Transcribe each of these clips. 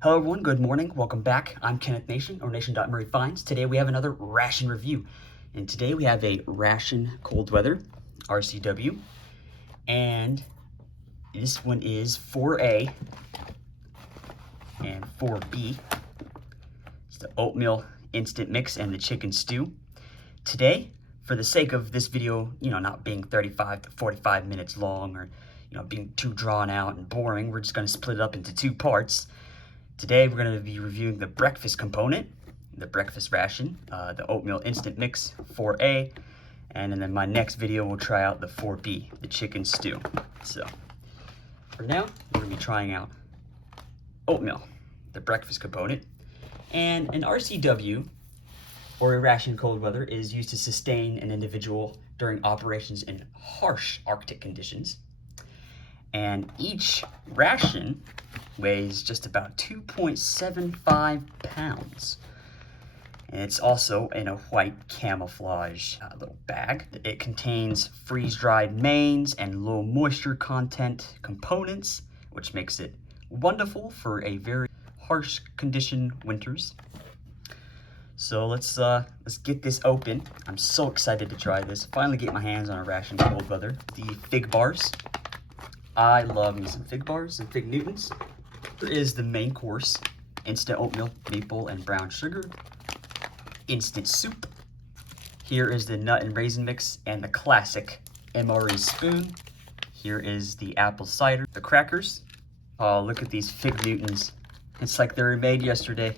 Hello everyone, good morning, welcome back. I'm Kenneth Nation, or Nation.MREfinds. Today we have another ration review. And today we have a Ration Cold Weather RCW. And this one is 4A and 4B. It's the oatmeal instant mix and the chicken stew. Today, for the sake of this video, not being 35 to 45 minutes long or, being too drawn out and boring, we're just gonna split it up into two parts. Today we're going to be reviewing the breakfast component, the breakfast ration, the oatmeal instant mix 4A, and then in my next video we'll try out the 4B, the chicken stew. So for now we're going to be trying out oatmeal, the breakfast component, and an RCW, or a ration cold weather, is used to sustain an individual during operations in harsh Arctic conditions. And each ration weighs just about 2.75 pounds. And it's also in a white camouflage little bag. It contains freeze-dried mains and low moisture content components, which makes it wonderful for a very harsh condition winters. So let's get this open. I'm so excited to try this. Finally get my hands on a ration cold weather. The fig bars. I love me some fig bars and fig Newtons. There is the main course, instant oatmeal, maple and brown sugar, instant soup. Here is the nut and raisin mix and the classic MRE spoon. Here is the apple cider, the crackers. Oh, look at these fig Newtons. It's like they were made yesterday.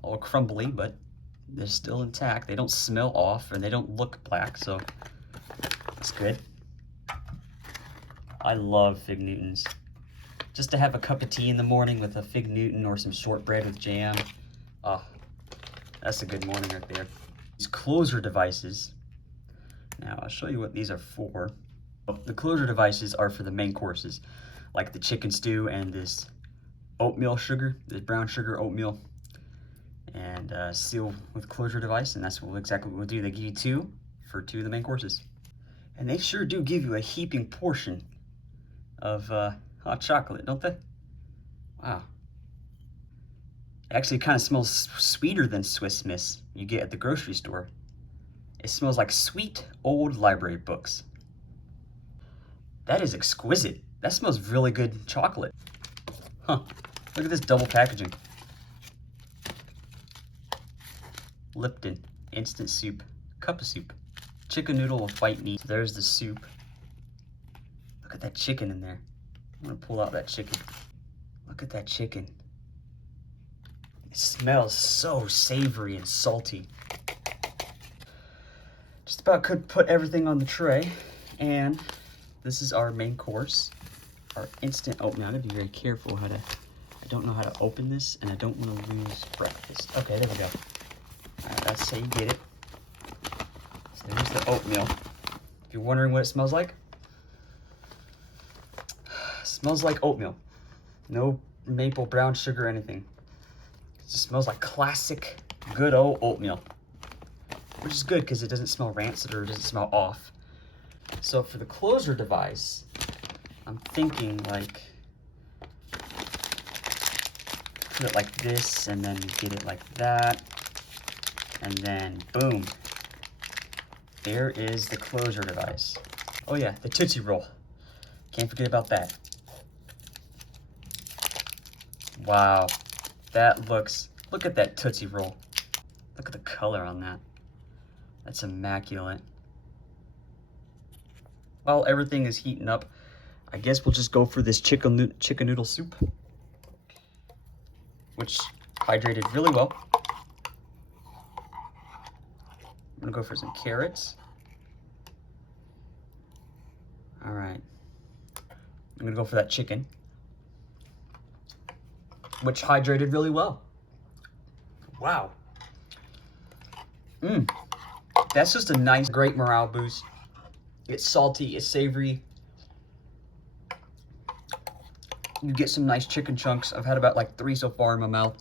All crumbly, but they're still intact. They don't smell off and they don't look black, so that's good. I love fig Newtons. Just to have a cup of tea in the morning with a fig Newton or some shortbread with jam. Oh, that's a good morning right there. These closer devices. Now, I'll show you what these are for. The closer devices are for the main courses, like the chicken stew and this oatmeal sugar, this brown sugar oatmeal, and seal with closure device, and that's exactly what we'll do. They give you two for two of the main courses. And they sure do give you a heaping portion of hot chocolate, don't they? Wow. It actually kind of smells sweeter than Swiss Miss you get at the grocery store. It smells like sweet old library books. That is exquisite. That smells really good chocolate. Huh. Look at this double packaging. Lipton, instant soup, cup of soup, chicken noodle with white meat. So there's the soup. Look at that chicken in there. I'm gonna pull out that chicken. Look at that chicken. It smells so savory and salty. Just about could put everything on the tray. And this is our main course, our instant oatmeal. I gotta be very careful I don't know how to open this and I don't want to lose breakfast. Okay, there we go. All right, that's how you get it. So there's the oatmeal. If you're wondering what it smells like, smells like oatmeal. No maple, brown sugar, or anything. It just smells like classic, good old oatmeal. Which is good because it doesn't smell rancid or it doesn't smell off. So for the closer device, I'm thinking like, put it like this and then get it like that. And then boom. There is the closure device. Oh yeah, the Tootsie Roll. Can't forget about that. Wow, look at that Tootsie Roll. Look at the color on that. That's immaculate. While everything is heating up, I guess we'll just go for this chicken noodle soup, which hydrated really well. I'm gonna go for some carrots. All right, I'm gonna go for that chicken, which hydrated really well. Wow. That's just a nice, great morale boost. It's salty, it's savory. You get some nice chicken chunks. I've had about like 3 so far in my mouth.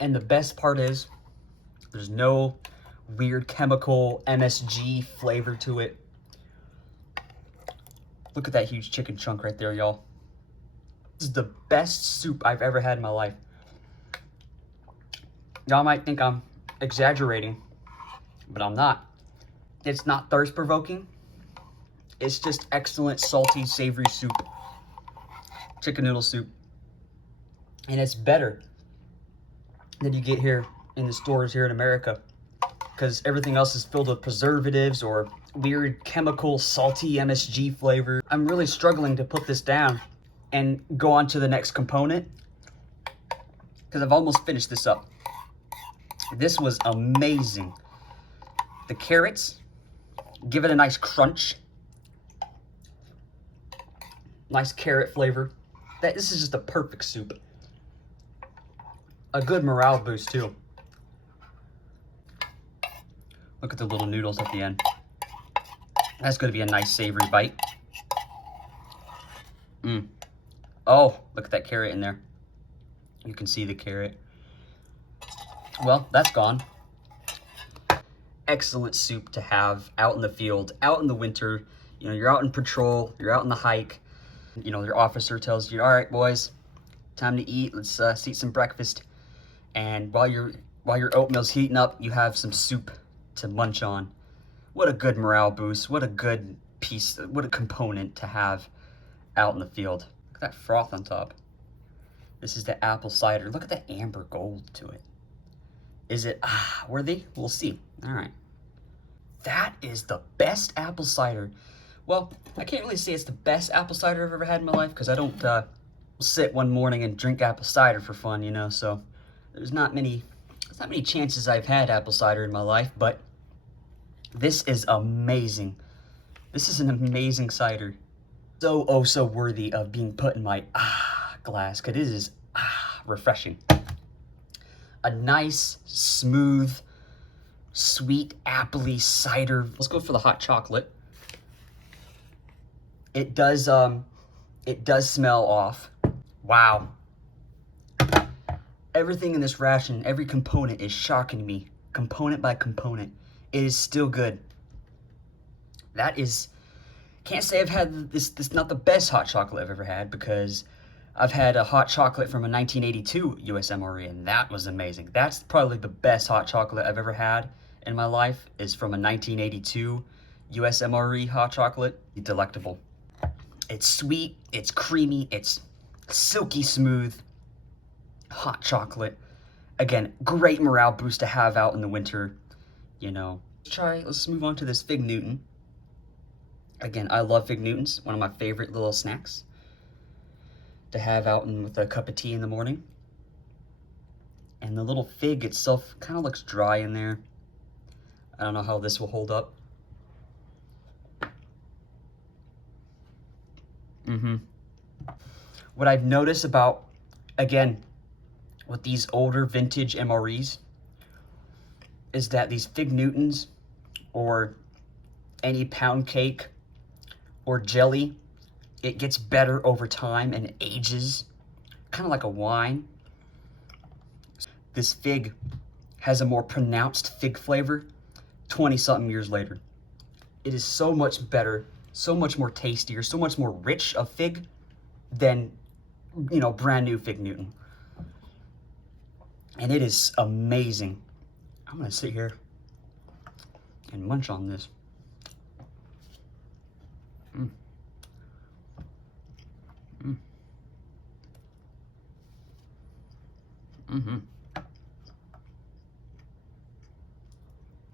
And the best part is, there's no weird chemical MSG flavor to it. Look at that huge chicken chunk right there, y'all. This is the best soup I've ever had in my life. Y'all might think I'm exaggerating, but I'm not. It's not thirst-provoking. It's just excellent, salty, savory soup. Chicken noodle soup. And it's better than you get here in the stores here in America, because everything else is filled with preservatives or weird chemical, salty MSG flavor. I'm really struggling to put this down and go on to the next component, because I've almost finished this up. This was amazing. The carrots give it a nice crunch. Nice carrot flavor. This is just a perfect soup. A good morale boost too. Look at the little noodles at the end. That's going to be a nice savory bite. Oh, look at that carrot in there. You can see the carrot. Well, that's gone. Excellent soup to have out in the field, out in the winter. You know, you're out in patrol, you're out on the hike. You know, your officer tells you, all right, boys, time to eat. Let's eat some breakfast. And while your oatmeal's heating up, you have some soup to munch on. What a good morale boost. What a good piece, what a component to have out in the field. Look at that froth on top. This is the apple cider. Look at that amber gold to it. Is it worthy? We'll see. All right. That is the best apple cider. Well, I can't really say it's the best apple cider I've ever had in my life, because I don't sit one morning and drink apple cider for fun, you know, so there's not many chances I've had apple cider in my life, but this is amazing. This is an amazing cider. So, oh, so worthy of being put in my glass, because it is refreshing. A nice, smooth, sweet, appley cider. Let's go for the hot chocolate. It does smell off. Wow. Everything in this ration, every component is shocking me, component by component. It is still good. That is, can't say I've had this not the best hot chocolate I've ever had, because I've had a hot chocolate from a 1982 USMRE, and that was amazing. That's probably the best hot chocolate I've ever had in my life, is from a 1982 USMRE hot chocolate. Delectable. It's sweet, it's creamy, it's silky smooth. Hot chocolate. Again, great morale boost to have out in the winter, you know. Let's move on to this Fig Newton. Again, I love Fig Newtons, one of my favorite little snacks to have out with a cup of tea in the morning. And the little fig itself kind of looks dry in there. I don't know how this will hold up. What I've noticed about, again, with these older vintage MREs, is that these Fig Newtons or any pound cake or jelly, it gets better over time and it ages, kind of like a wine. This fig has a more pronounced fig flavor 20-something years later. It is so much better, so much more tastier, so much more rich of fig than, you know, brand new Fig Newton. And it is amazing. I'm gonna sit here and munch on this.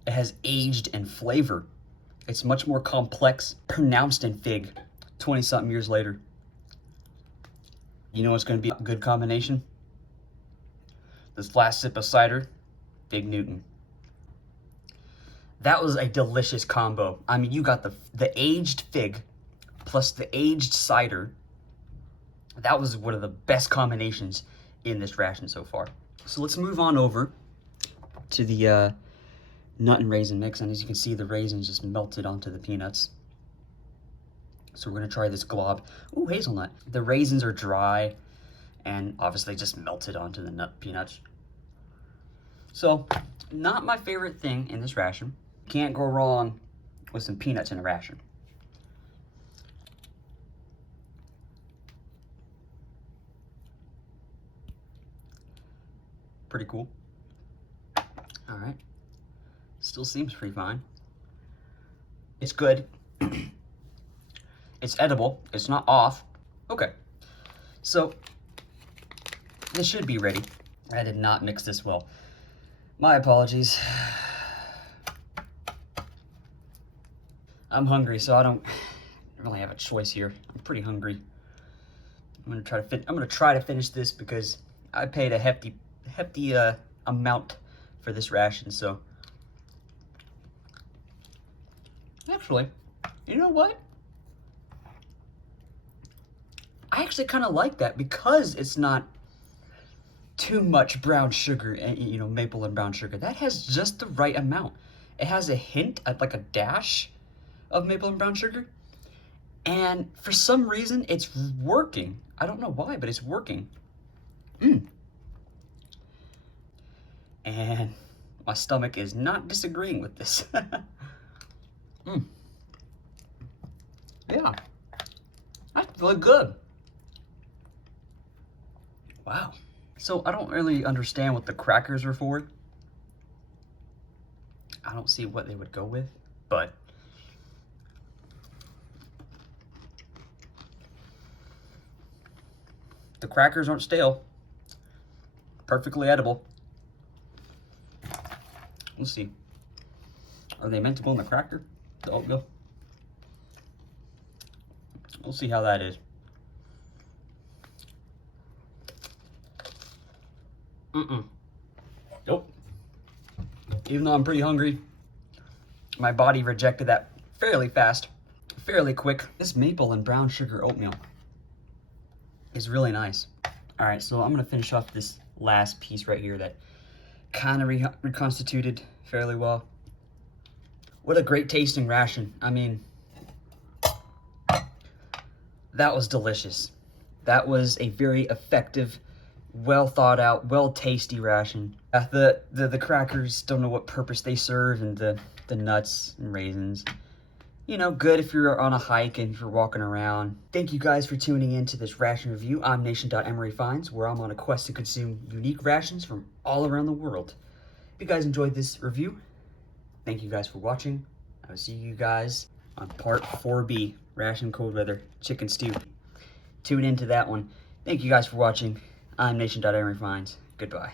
It has aged in flavor. It's much more complex, pronounced in fig 20-something years later. You know what's going to be a good combination? This last sip of cider, Fig Newton. That was a delicious combo. I mean, you got the aged fig plus the aged cider. That was one of the best combinations in this ration so far. So let's move on over to the nut and raisin mix. And as you can see, the raisins just melted onto the peanuts. So we're gonna try this glob. Ooh, hazelnut. The raisins are dry and obviously just melted onto the nut peanuts. So, not my favorite thing in this ration. Can't go wrong with some peanuts in a ration. pretty cool. All right. Still seems pretty fine. It's good. It's edible. It's not off. Okay. So, this should be ready. I did not mix this well. My apologies. I'm hungry, so I don't really have a choice here. I'm pretty hungry. I'm gonna try to finish this because I paid a hefty amount for this ration. So, actually, you know what? I actually kind of like that because it's not too much brown sugar, you know, maple and brown sugar. That has just the right amount. It has a hint, like a dash of maple and brown sugar. And for some reason, it's working. I don't know why, but it's working. And my stomach is not disagreeing with this. Yeah, that's really good. Wow. So I don't really understand what the crackers are for. I don't see what they would go with, but the crackers aren't stale. Perfectly edible. Let's see. Are they meant to go in the cracker? The oatmeal? We'll see how that is. Nope. Even though I'm pretty hungry, my body rejected that fairly fast, fairly quick. This maple and brown sugar oatmeal is really nice. All right, so I'm gonna finish off this last piece right here that kind of reconstituted fairly well. What a great tasting ration. I mean, that was delicious. That was a very effective, well thought out, well tasty ration. The crackers, don't know what purpose they serve, and the nuts and raisins. You know, good if you're on a hike and if you're walking around. Thank you guys for tuning in to this ration review. I'm Nation.MREfinds, where I'm on a quest to consume unique rations from all around the world. If you guys enjoyed this review, thank you guys for watching. I will see you guys on part 4B, Ration Cold Weather Chicken Stew. Tune into that one. Thank you guys for watching. I'm Nation.MREfinds. Goodbye.